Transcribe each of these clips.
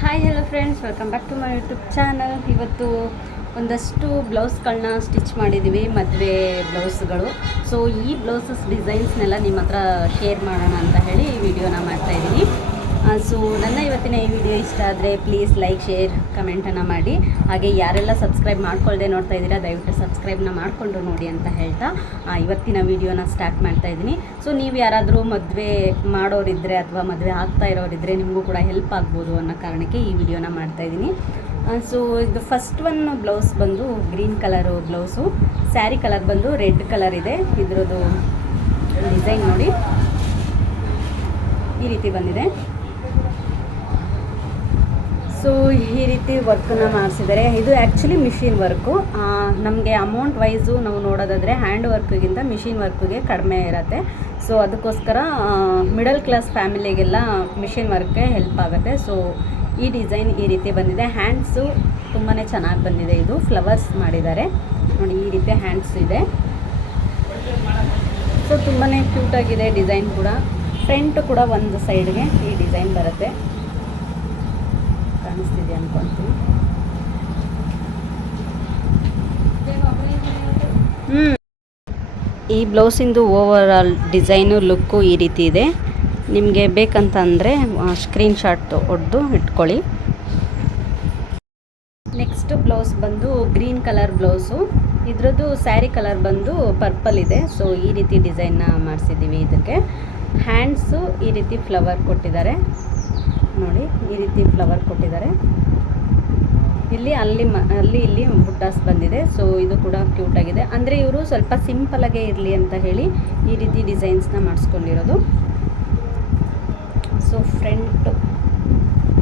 Hi hello friends welcome back to my YouTube channel ಇವತ್ತು ಒಂದಷ್ಟು ಬ್ಲೌಸ್ಗಳನ್ನ stitch ಮಾಡಿದ್ದೀವಿ ಮದುವೆ ಬ್ಲೌಸ್ಗಳು. ಸೊ ಈ ಬ್ಲೌಸಸ್ ಡಿಸೈನ್ಸ್ನೆಲ್ಲ ನಿಮ್ಮ ಹತ್ರ ಶೇರ್ ಮಾಡೋಣ ಅಂತ ಹೇಳಿ ವಿಡಿಯೋನ ಮಾಡ್ತಾಯಿದ್ದೀನಿ ಸೊ ನನ್ನ ಇವತ್ತಿನ ಈ ವಿಡಿಯೋ ಇಷ್ಟ ಆದರೆ ಪ್ಲೀಸ್ ಲೈಕ್ ಶೇರ್ ಕಮೆಂಟನ್ನು ಮಾಡಿ. ಹಾಗೆ ಯಾರೆಲ್ಲ ಸಬ್ಸ್ಕ್ರೈಬ್ ಮಾಡ್ಕೊಳ್ಳದೆ ನೋಡ್ತಾ ಇದ್ದೀರಾ, ದಯವಿಟ್ಟು ಸಬ್ಸ್ಕ್ರೈಬ್ನ ಮಾಡಿಕೊಂಡು ನೋಡಿ ಅಂತ ಹೇಳ್ತಾ ಇವತ್ತಿನ ವಿಡಿಯೋನ ಸ್ಟಾರ್ಟ್ ಮಾಡ್ತಾ ಇದ್ದೀನಿ. ಸೊ ನೀವು ಯಾರಾದರೂ ಮದುವೆ ಮಾಡೋರಿದ್ದರೆ ಅಥವಾ ಮದುವೆ ಆಗ್ತಾ ಇರೋರಿದ್ದರೆ ನಿಮಗೂ ಕೂಡ ಹೆಲ್ಪ್ ಆಗ್ಬೋದು ಅನ್ನೋ ಕಾರಣಕ್ಕೆ ಈ ವಿಡಿಯೋನ ಮಾಡ್ತಾ ಇದ್ದೀನಿ. ಸೊ ಇದು ಫಸ್ಟ್ ಒನ್ ಬ್ಲೌಸ್ ಬಂದು green colour blouse sari colour ಬಂದು ರೆಡ್ ಕಲರ್ ಇದೆ. ಇದ್ರದ್ದು ಡಿಸೈನ್ ನೋಡಿ. ಈ ರೀತಿ ಬಂದಿದೆ. ಸೊ ಈ ರೀತಿ ವರ್ಕನ್ನು ಮಾಡಿಸಿದ್ದಾರೆ ಇದು ಆ್ಯಕ್ಚುಲಿ ಮಿಷಿನ್ ವರ್ಕು ನಮಗೆ ಅಮೌಂಟ್ ವೈಸು ನಾವು ನೋಡೋದಾದರೆ ಹ್ಯಾಂಡ್ ವರ್ಕ್ಗಿಂತ ಮಿಷಿನ್ ವರ್ಕ್ಗೆ ಕಡಿಮೆ ಇರುತ್ತೆ. ಸೊ ಅದಕ್ಕೋಸ್ಕರ ಮಿಡಲ್ ಕ್ಲಾಸ್ ಫ್ಯಾಮಿಲಿಗೆಲ್ಲ ಮಿಷಿನ್ ವರ್ಕ್ಗೆ ಹೆಲ್ಪ್ ಆಗುತ್ತೆ. ಸೊ ಈ ಡಿಸೈನ್ ಈ ರೀತಿ ಬಂದಿದೆ. ಹ್ಯಾಂಡ್ಸು ತುಂಬಾ ಚೆನ್ನಾಗಿ ಬಂದಿದೆ ಇದು. ಫ್ಲವರ್ಸ್ ಮಾಡಿದ್ದಾರೆ. ನೋಡಿ, ಈ ರೀತಿ ಹ್ಯಾಂಡ್ಸ್ ಇದೆ. ಸೊ ತುಂಬಾ ಕ್ಯೂಟಾಗಿದೆ ಡಿಸೈನ್ ಕೂಡ. ಫ್ರಂಟ್ ಕೂಡ ಒಂದು ಸೈಡ್ಗೆ ಈ ಡಿಸೈನ್ ಬರುತ್ತೆ. ಕಾಣಿಸ್ತಿದೆ ಅನ್ಕೊಂತೀವಿ ಹ್ಞೂ ಈ ಬ್ಲೌಸಿಂದು ಓವರ್ ಆಲ್ ಡಿಸೈನು ಲುಕ್ಕು ಈ ರೀತಿ ಇದೆ. ನಿಮಗೆ ಬೇಕಂತಂದರೆ ಸ್ಕ್ರೀನ್ ಶಾಟ್ ಹೊಡೆದು ಇಟ್ಕೊಳ್ಳಿ. ನೆಕ್ಸ್ಟ್ ಬ್ಲೌಸ್ ಬಂದು ಗ್ರೀನ್ ಕಲರ್ ಬ್ಲೌಸು. ಇದರದ್ದು ಸ್ಯಾರಿ ಕಲರ್ ಬಂದು ಪರ್ಪಲ್ ಇದೆ. ಸೊ, ಈ ರೀತಿ ಡಿಸೈನ್ನ ಮಾಡಿಸಿದ್ದೀವಿ ಇದಕ್ಕೆ. ಹ್ಯಾಂಡ್ಸು ಈ ರೀತಿ ಫ್ಲವರ್ ಕೊಟ್ಟಿದ್ದಾರೆ. ನೋಡಿ ಈ ರೀತಿ ಫ್ಲವರ್ ಕೊಟ್ಟಿದ್ದಾರೆ. ಇಲ್ಲಿ ಅಲ್ಲಿ ಮ, ಅಲ್ಲಿ ಇಲ್ಲಿ ಬುಟ್ಟಾಸ್ ಬಂದಿದೆ. ಸೊ ಇದು ಕೂಡ ಕ್ಯೂಟಾಗಿದೆ ಅಂದರೆ ಇವರು ಸ್ವಲ್ಪ ಸಿಂಪಲಾಗೇ ಇರಲಿ ಅಂತ ಹೇಳಿ ಈ ರೀತಿ ಡಿಸೈನ್ಸ್ನ ಮಾಡಿಸ್ಕೊಂಡಿರೋದು. ಸೊ ಫ್ರಂಟು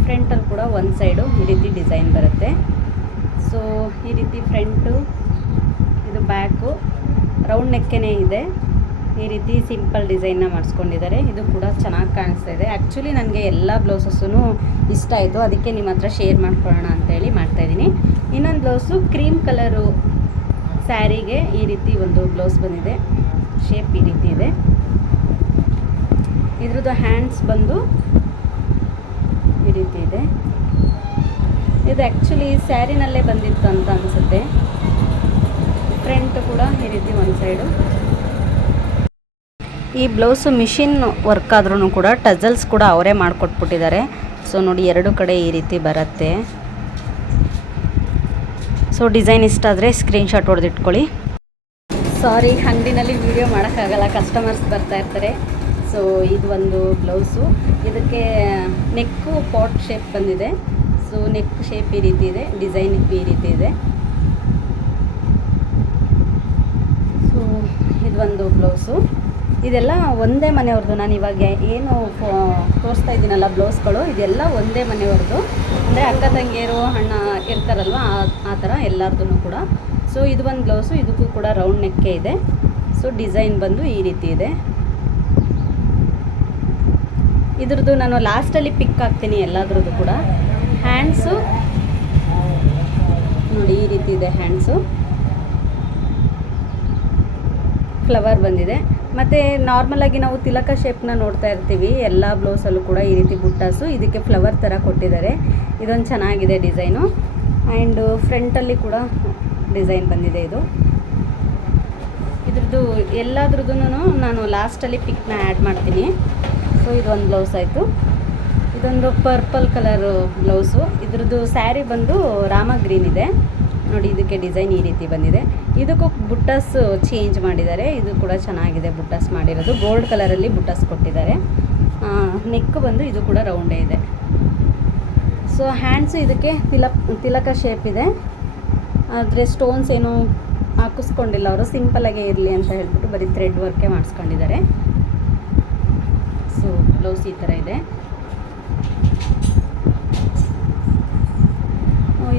ಫ್ರಂಟಲ್ಲಿ ಕೂಡ ಒಂದು ಸೈಡು ಈ ರೀತಿ ಡಿಸೈನ್ ಬರುತ್ತೆ. ಸೊ ಈ ರೀತಿ ಫ್ರಂಟು ಇದು ಬ್ಯಾಕು ರೌಂಡ್ ನೆಕ್ಕೇ ಇದೆ. ಈ ರೀತಿ ಸಿಂಪಲ್ ಡಿಸೈನ್ನ ಮಾಡಿಸ್ಕೊಂಡಿದ್ದಾರೆ. ಇದು ಕೂಡ ಚೆನ್ನಾಗಿ ಕಾಣಿಸ್ತಾ ಇದೆ. ಆ್ಯಕ್ಚುಲಿ ನನಗೆ ಎಲ್ಲ ಬ್ಲೌಸಸ್ಸೂ ಇಷ್ಟ ಆಯಿತು. ಅದಕ್ಕೆ ನಿಮ್ಮ ಹತ್ರ ಶೇರ್ ಮಾಡ್ಕೊಳ್ಳೋಣ ಅಂತೇಳಿ ಮಾಡ್ತಾಯಿದ್ದೀನಿ ಇನ್ನೊಂದು ಬ್ಲೌಸು ಕ್ರೀಮ್ ಕಲರು ಸ್ಯಾರಿಗೆ ಈ ರೀತಿ ಒಂದು ಬ್ಲೌಸ್ ಬಂದಿದೆ. ಶೇಪ್ ಈ ರೀತಿ ಇದೆ. ಇದ್ರದ್ದು ಹ್ಯಾಂಡ್ಸ್ ಬಂದು ಈ ರೀತಿ ಇದೆ. ಇದು ಆ್ಯಕ್ಚುಲಿ ಸ್ಯಾರಿನಲ್ಲೇ ಬಂದಿತ್ತು ಅಂತ ಅನಿಸುತ್ತೆ. ಫ್ರಂಟ್ ಕೂಡ ಈ ರೀತಿ ಒಂದು ಸೈಡು. ಈ ಬ್ಲೌಸು ಮಿಷಿನ್ ವರ್ಕ್ ಆದ್ರೂ ಕೂಡ ಟಜಲ್ಸ್ ಕೂಡ ಅವರೇ ಮಾಡಿಕೊಟ್ಬಿಟ್ಟಿದ್ದಾರೆ. ಸೊ ನೋಡಿ, ಎರಡು ಕಡೆ ಈ ರೀತಿ ಬರುತ್ತೆ. ಸೊ ಡಿಸೈನ್ ಇಷ್ಟ ಆದರೆ ಸ್ಕ್ರೀನ್ಶಾಟ್ ಹೊಡೆದಿಟ್ಕೊಳ್ಳಿ. ಸಾರಿ, ಅಂಗಡಿನಲ್ಲಿ ವೀಡಿಯೋ ಮಾಡೋಕ್ಕಾಗಲ್ಲ, ಕಸ್ಟಮರ್ಸ್ ಬರ್ತಾ ಇರ್ತಾರೆ. ಸೊ ಇದು ಒಂದು ಬ್ಲೌಸು. ಇದಕ್ಕೆ ನೆಕ್ಕು ಪಾಟ್ ಶೇಪ್ ಬಂದಿದೆ. ಸೊ ನೆಕ್ ಶೇಪ್ ಈ ರೀತಿ ಇದೆ, ಡಿಸೈನ್ ಈ ರೀತಿ ಇದೆ. ಸೊ ಇದು ಒಂದು ಬ್ಲೌಸು. ಇದೆಲ್ಲ ಒಂದೇ ಮನೆಯವ್ರದ್ದು. ನಾನು ಇವಾಗ ಏನು ತೋರಿಸ್ತಾ ಇದ್ದೀನಲ್ಲ ಬ್ಲೌಸ್ಗಳು, ಇದೆಲ್ಲ ಒಂದೇ ಮನೆಯವ್ರದ್ದು. ಅಂದರೆ ಅಕ್ಕ ತಂಗಿಯರು, ಅಣ್ಣ ಇರ್ತಾರಲ್ವ, ಆ ಥರ ಎಲ್ಲರದ್ದು ಕೂಡ. ಸೊ ಇದು ಒಂದು ಬ್ಲೌಸು, ಇದಕ್ಕೂ ಕೂಡ ರೌಂಡ್ ನೆಕ್ಕೆ ಇದೆ. ಸೊ ಡಿಸೈನ್ ಬಂದು ಈ ರೀತಿ ಇದೆ. ಇದ್ರದ್ದು ನಾನು ಲಾಸ್ಟಲ್ಲಿ ಪಿಕ್ ಹಾಕ್ತೀನಿ ಎಲ್ಲದ್ರದ್ದು ಕೂಡ. ಹ್ಯಾಂಡ್ಸು, ನೋಡಿ ಈ ರೀತಿ ಇದೆ ಹ್ಯಾಂಡ್ಸು. ಫ್ಲವರ್ ಬಂದಿದೆ. ಮತ್ತು ನಾರ್ಮಲಾಗಿ ನಾವು ತಿಲಕ ಶೇಪ್ನ ನೋಡ್ತಾ ಇರ್ತೀವಿ. ಎಲ್ಲ ಬ್ಲೌಸಲ್ಲೂ ಕೂಡ ಈ ರೀತಿ ಬುಟ್ಟಾಸು. ಇದಕ್ಕೆ ಫ್ಲವರ್ ಥರ ಕೊಟ್ಟಿದ್ದಾರೆ. ಇದೊಂದು ಚೆನ್ನಾಗಿದೆ ಡಿಸೈನು ಆ್ಯಂಡ್ ಫ್ರಂಟಲ್ಲಿ ಕೂಡ ಡಿಸೈನ್ ಬಂದಿದೆ ಇದು. ಇದ್ರದ್ದು ಎಲ್ಲದ್ರದ್ದು ನಾನು ಲಾಸ್ಟಲ್ಲಿ ಪಿಕ್ನ ಆ್ಯಡ್ ಮಾಡ್ತೀನಿ. ಸೊ ಇದೊಂದು ಬ್ಲೌಸ್ ಆಯಿತು. ಇದೊಂದು ಪರ್ಪಲ್ ಕಲರು ಬ್ಲೌಸು ಇದ್ರದ್ದು ಸ್ಯಾರಿ ಬಂದು ರಾಮ ಗ್ರೀನ್ ಇದೆ. ನೋಡಿ ಇದಕ್ಕೆ ಡಿಸೈನ್ ಈ ರೀತಿ ಬಂದಿದೆ. ಇದಕ್ಕೂ ಬುಟ್ಟಸ್ ಚೇಂಜ್ ಮಾಡಿದ್ದಾರೆ. ಇದು ಕೂಡ ಚೆನ್ನಾಗಿದೆ ಬುಟ್ಟಸ್ ಮಾಡಿರೋದು. ಗೋಲ್ಡ್ ಕಲರಲ್ಲಿ ಬುಟ್ಟಸ್ ಕೊಟ್ಟಿದ್ದಾರೆ. ನೆಕ್ ಬಂದು ಇದು ಕೂಡ ರೌಂಡೇ ಇದೆ. ಸೊ ಹ್ಯಾಂಡ್ಸು ಇದಕ್ಕೆ ತಿಲಕ್, ತಿಲಕ ಶೇಪ್ ಇದೆ. ಆದರೆ ಸ್ಟೋನ್ಸ್ ಏನು ಹಾಕಿಸ್ಕೊಂಡಿಲ್ಲ ಅವರು. ಸಿಂಪಲಾಗೇ ಇರಲಿ ಅಂತ ಹೇಳ್ಬಿಟ್ಟು ಬರೀ ಥ್ರೆಡ್ ವರ್ಕೇ ಮಾಡಿಸ್ಕೊಂಡಿದ್ದಾರೆ. ಸೊ ಬ್ಲೌಸ್ ಈ ಥರ ಇದೆ.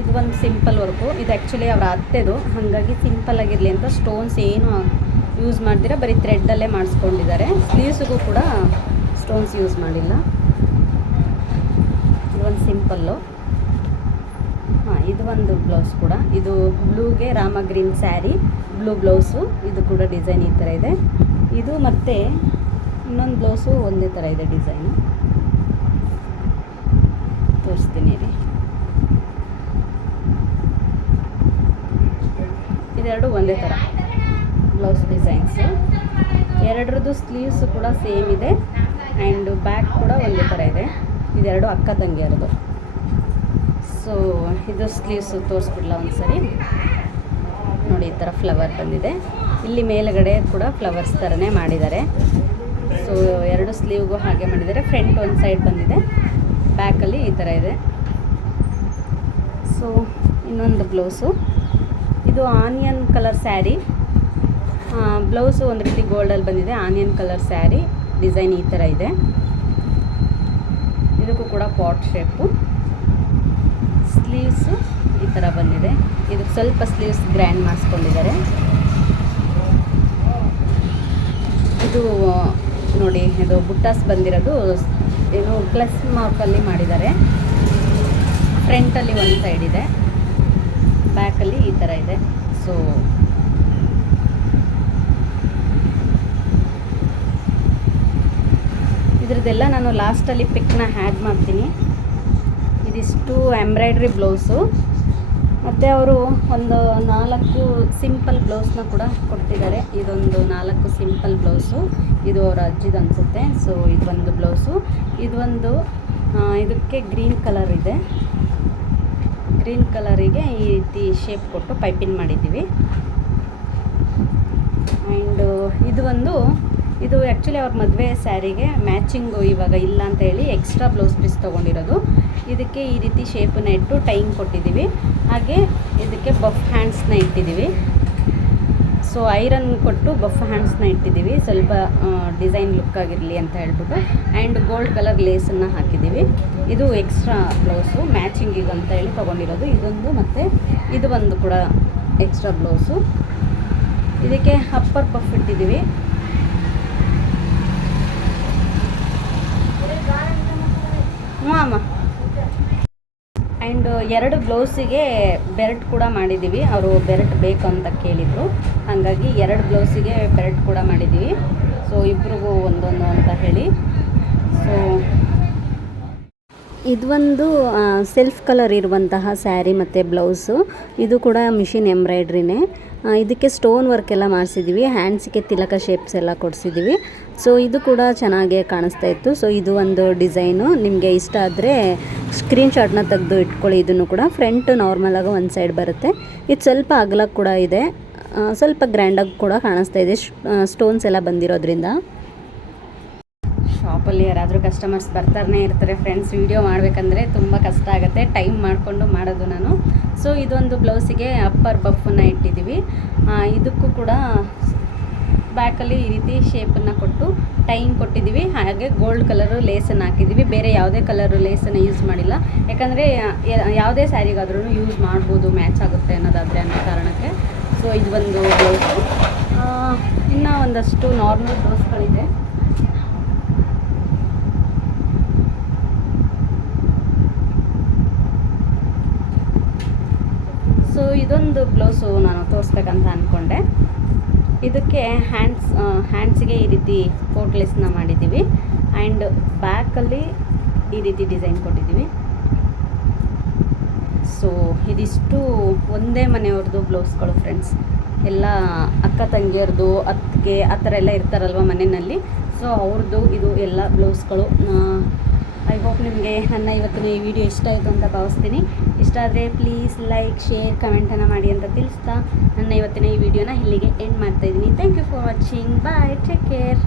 ಇದು ಒಂದು ಸಿಂಪಲ್ ವರ್ಕು. ಇದು ಆ್ಯಕ್ಚುಲಿ ಅವ್ರ ಅತ್ತೆದು. ಹಾಗಾಗಿ ಸಿಂಪಲ್ ಆಗಿರಲಿ ಅಂತ ಸ್ಟೋನ್ಸ್ ಏನು ಯೂಸ್ ಮಾಡ್ದಿರ, ಬರೀ ಥ್ರೆಡ್ಡಲ್ಲೇ ಮಾಡಿಸ್ಕೊಂಡಿದ್ದಾರೆ. ಸ್ಲೀವ್ಸಿಗೂ ಕೂಡ ಸ್ಟೋನ್ಸ್ ಯೂಸ್ ಮಾಡಿಲ್ಲ. ಇದು ಒಂದು ಸಿಂಪಲ್ಲು ಹಾಂ, ಇದು ಒಂದು ಬ್ಲೌಸ್ ಕೂಡ. ಇದು ಬ್ಲೂಗೆ Rama green sari blue blouse ಇದು ಕೂಡ ಡಿಸೈನ್ ಈ ಥರ ಇದೆ. ಇದು ಮತ್ತು ಇನ್ನೊಂದು ಬ್ಲೌಸು ಒಂದೇ ಥರ ಇದೆ ಡಿಸೈನು ತೋರಿಸ್ತೀನಿ ರೀ ಇದೆರಡು ಒಂದೇ ಥರ ಬ್ಲೌಸ್ ಡಿಸೈನ್ಸು ಎರಡರದ್ದು ಸ್ಲೀವ್ಸ್ ಕೂಡ ಸೇಮ್ ಇದೆ ಆ್ಯಂಡ್ ಬ್ಯಾಕ್ ಕೂಡ ಒಂದೇ ಥರ ಇದೆ. ಇದೆರಡು ಅಕ್ಕ ತಂಗಿಯರದು ಸೊ ಇದು ಸ್ಲೀವ್ಸ್ ತೋರಿಸ್ಬಿಡ್ಲಾ ಒಂದ್ಸರಿ. ನೋಡಿ, ಈ ಥರ ಫ್ಲವರ್ ಬಂದಿದೆ. ಇಲ್ಲಿ ಮೇಲುಗಡೆ ಕೂಡ ಫ್ಲವರ್ಸ್ ಥರನೇ ಮಾಡಿದ್ದಾರೆ. ಸೊ ಎರಡು ಸ್ಲೀವ್ಗೂ ಹಾಗೆ ಮಾಡಿದ್ದಾರೆ. ಫ್ರಂಟ್ ಒಂದು ಸೈಡ್ ಬಂದಿದೆ. ಬ್ಯಾಕಲ್ಲಿ ಈ ಥರ ಇದೆ. ಸೊ ಇನ್ನೊಂದು ಬ್ಲೌಸು ಇದು ಆನಿಯನ್ ಕಲರ್ ಸ್ಯಾರಿ. ಬ್ಲೌಸು ಒಂದು ರೀತಿ ಗೋಲ್ಡಲ್ಲಿ ಬಂದಿದೆ. Onion colour sari. ಡಿಸೈನ್ ಈ ಥರ ಇದೆ. ಇದಕ್ಕೂ ಕೂಡ ಪಾಟ್ ಶೇಪು ಸ್ಲೀವ್ಸು ಈ ಥರ ಬಂದಿದೆ. ಇದಕ್ಕೆ ಸ್ವಲ್ಪ ಸ್ಲೀವ್ಸ್ ಗ್ರ್ಯಾಂಡ್ ಮಾಡಿಸ್ಕೊಂಡಿದ್ದಾರೆ. ಇದು, ನೋಡಿ, ಇದು ಬುಟ್ಟಾಸ್ ಬಂದಿರೋದು. ಏನು ಪ್ಲಸ್ ಮಾರ್ಕಲ್ಲಿ ಮಾಡಿದ್ದಾರೆ. ಫ್ರಂಟಲ್ಲಿ ಒಂದು ಸೈಡ್ ಇದೆ. ಥರ ಇದೆ. ಸೊ ಇದ್ರದ್ದೆಲ್ಲ ನಾನು ಲಾಸ್ಟಲ್ಲಿ ಪಿಕ್ನ ಹ್ಯಾಡ್ ಮಾಡ್ತೀನಿ. ಇದಿಷ್ಟು ಎಂಬ್ರಾಯ್ಡ್ರಿ ಬ್ಲೌಸು ಮತ್ತು ಅವರು ಒಂದು ನಾಲ್ಕು ಸಿಂಪಲ್ ಬ್ಲೌಸ್ನ ಕೂಡ ಕೊಟ್ಟಿದ್ದಾರೆ ಇದೊಂದು ನಾಲ್ಕು ಸಿಂಪಲ್ ಬ್ಲೌಸು ಇದು ಅವರ ಅಜ್ಜಿದು ಅನಿಸುತ್ತೆ. ಸೊ ಇದೊಂದು ಬ್ಲೌಸು ಇದೊಂದು ಇದಕ್ಕೆ ಗ್ರೀನ್ ಕಲರ್ ಇದೆ. ಗ್ರೀನ್ ಕಲರಿಗೆ ಈ ರೀತಿ ಶೇಪ್ ಕೊಟ್ಟು ಪೈಪಿಂಗ್ ಮಾಡಿದ್ದೀವಿ. ಆ್ಯಂಡ್ ಇದು ಒಂದು, ಇದು ಆ್ಯಕ್ಚುಲಿ ಅವ್ರ ಮದುವೆ ಸ್ಯಾರಿಗೆ ಮ್ಯಾಚಿಂಗು ಇವಾಗ ಇಲ್ಲ ಅಂತ ಹೇಳಿ ಎಕ್ಸ್ಟ್ರಾ ಬ್ಲೌಸ್ ಪೀಸ್ ತೊಗೊಂಡಿರೋದು. ಇದಕ್ಕೆ ಈ ರೀತಿ ಶೇಪನ್ನ ಇಟ್ಟು ಟೈಮ್ ಕೊಟ್ಟಿದ್ದೀವಿ. ಹಾಗೆ ಇದಕ್ಕೆ ಬಫ್ ಹ್ಯಾಂಡ್ಸ್ನ ಇಟ್ಟಿದ್ದೀವಿ. ಸೊ ಐರನ್ ಕೊಟ್ಟು ಬಫ್ ಹ್ಯಾಂಡ್ಸ್ನ ಇಟ್ಟಿದ್ದೀವಿ. ಸ್ವಲ್ಪ ಡಿಸೈನ್ ಲುಕ್ ಆಗಿರಲಿ ಅಂತ ಹೇಳ್ಬಿಟ್ಟು. ಆ್ಯಂಡ್ ಗೋಲ್ಡ್ ಕಲರ್ ಲೇಸನ್ನು ಹಾಕಿದ್ದೀವಿ. ಇದು ಎಕ್ಸ್ಟ್ರಾ ಬ್ಲೌಸು ಮ್ಯಾಚಿಂಗಿಗೆ ಅಂತ ಹೇಳಿ ತೊಗೊಂಡಿರೋದು. ಇದೊಂದು ಮತ್ತು ಇದು ಒಂದು ಕೂಡ ಎಕ್ಸ್ಟ್ರಾ ಬ್ಲೌಸು ಇದಕ್ಕೆ ಅಪ್ಪರ್ ಪಫ್ ಇಟ್ಟಿದ್ದೀವಿ. ಹ್ಞೂ ಅಮ್ಮ. ಆ್ಯಂಡ್ ಎರಡು ಬ್ಲೌಸಿಗೆ ಬೆರಟ್ ಕೂಡ ಮಾಡಿದ್ದೀವಿ. ಅವರು ಬೆರಟ್ ಬೇಕು ಅಂತ ಕೇಳಿದರು. ಹಾಗಾಗಿ ಎರಡು ಬ್ಲೌಸಿಗೆ ಬೆರಟ್ ಕೂಡ ಮಾಡಿದ್ದೀವಿ. ಸೊ ಇಬ್ರಿಗೂ ಒಂದೊಂದು ಅಂತ ಹೇಳಿ. ಸೊ ಇದೊಂದು ಸೆಲ್ಫ್ ಕಲರ್ ಇರುವಂತಹ ಸ್ಯಾರಿ ಮತ್ತು ಬ್ಲೌಸು. ಇದು ಕೂಡ ಮಿಷಿನ್ ಎಂಬ್ರಾಯ್ಡ್ರಿನೇ ಇದಕ್ಕೆ ಸ್ಟೋನ್ ವರ್ಕ್ ಎಲ್ಲ ಮಾಡಿಸಿದ್ದೀವಿ ಹ್ಯಾಂಡ್ಸಿಗೆ ತಿಲಕ ಶೇಪ್ಸ್ ಎಲ್ಲ ಕೊಡಿಸಿದ್ದೀವಿ ಸೊ ಇದು ಕೂಡ ಚೆನ್ನಾಗೇ ಕಾಣಿಸ್ತಾ ಇತ್ತು. ಸೊ ಇದು ಒಂದು ಡಿಸೈನು ನಿಮಗೆ ಇಷ್ಟ ಆದರೆ ಸ್ಕ್ರೀನ್ಶಾಟ್ನ ತೆಗೆದು ಇಟ್ಕೊಳ್ಳಿ, ಇದನ್ನು ಕೂಡ. ಫ್ರಂಟ್ ನಾರ್ಮಲಾಗಿ ಒಂದು ಸೈಡ್ ಬರುತ್ತೆ. ಇದು ಸ್ವಲ್ಪ ಅಗಲ ಕೂಡ ಇದೆ. ಸ್ವಲ್ಪ ಗ್ರ್ಯಾಂಡಾಗಿ ಕೂಡ ಕಾಣಿಸ್ತಾ ಇದೆ. ಸ್ಟೋನ್ಸ್ ಎಲ್ಲ ಬಂದಿರೋದ್ರಿಂದ. ಶಾಪಲ್ಲಿ ಯಾರಾದರೂ ಕಸ್ಟಮರ್ಸ್ ಬರ್ತಾರೇ ಇರ್ತಾರೆ ಫ್ರೆಂಡ್ಸ್ ವೀಡಿಯೋ ಮಾಡಬೇಕಂದ್ರೆ ತುಂಬ ಕಷ್ಟ ಆಗುತ್ತೆ. ಟೈಮ್ ಮಾಡಿಕೊಂಡು ಮಾಡೋದು ನಾನು. ಸೊ ಇದೊಂದು ಬ್ಲೌಸಿಗೆ ಅಪ್ಪರ್ ಬಫನ್ನು ಇಟ್ಟಿದ್ದೀವಿ ಇದಕ್ಕೂ ಕೂಡ ಬ್ಯಾಕಲ್ಲಿ ಈ ರೀತಿ ಶೇಪನ್ನು ಕೊಟ್ಟು ಟೈಮ್ ಕೊಟ್ಟಿದ್ದೀವಿ ಹಾಗೆ ಗೋಲ್ಡ್ ಕಲರು ಲೇಸನ್ನು ಹಾಕಿದ್ದೀವಿ ಬೇರೆ ಯಾವುದೇ ಕಲರು ಲೇಸನ್ನು ಯೂಸ್ ಮಾಡಿಲ್ಲ. ಯಾಕಂದರೆ ಯಾವುದೇ ಸ್ಯಾರಿಗಾದ್ರೂ ಯೂಸ್ ಮಾಡ್ಬೋದು ಮ್ಯಾಚ್ ಆಗುತ್ತೆ ಅನ್ನೋದಾದರೆ ಅನ್ನೋ ಕಾರಣಕ್ಕೆ. ಸೊ ಇದು ಒಂದು ಬ್ಲೌಸು ಇನ್ನೂ ಒಂದಷ್ಟು ನಾರ್ಮಲ್ ಬ್ಲೌಸ್ಗಳಿದೆ ಸೊ ಇದೊಂದು ಬ್ಲೌಸು ನಾನು ತೋರಿಸ್ಬೇಕಂತ ಅಂದ್ಕೊಂಡೆ ಇದಕ್ಕೆ ಹ್ಯಾಂಡ್ಸ್ ಹ್ಯಾಂಡ್ಸಿಗೆ ಈ ರೀತಿ ಕೋಟ್ಲೆಸ್ನ ಮಾಡಿದ್ದೀವಿ. ಆ್ಯಂಡ್ ಬ್ಯಾಕಲ್ಲಿ ಈ ರೀತಿ ಡಿಸೈನ್ ಕೊಟ್ಟಿದ್ದೀವಿ. ಸೊ ಇದಿಷ್ಟು ಒಂದೇ ಮನೆಯವ್ರದ್ದು ಬ್ಲೌಸ್ಗಳು ಫ್ರೆಂಡ್ಸ್ ಎಲ್ಲ ಅಕ್ಕ ತಂಗಿಯರ್ದು, ಅತ್ತಿಗೆ ಆ ಥರ ಎಲ್ಲ ಇರ್ತಾರಲ್ವ ಮನೆಯಲ್ಲಿ. ಸೊ ಅವ್ರದ್ದು ಇದು ಎಲ್ಲ ಬ್ಲೌಸ್ಗಳು ಐ ಹೋಪ್ ನಿಮಗೆ ನನ್ನ ಇವತ್ತಿನ ಈ ವಿಡಿಯೋ ಇಷ್ಟ ಆಯಿತು ಅಂತ ಭಾವಿಸ್ತೀನಿ. ಇಷ್ಟ ಆದರೆ ಪ್ಲೀಸ್ ಲೈಕ್ ಶೇರ್ ಕಮೆಂಟನ್ನು ಮಾಡಿ ಅಂತ ತಿಳಿಸ್ತಾ ನನ್ನ ಇವತ್ತಿನ ಈ ವಿಡಿಯೋನ ಇಲ್ಲಿಗೆ ಎಂಡ್ ಮಾಡ್ತಾಯಿದ್ದೀನಿ thank you for watching bye take care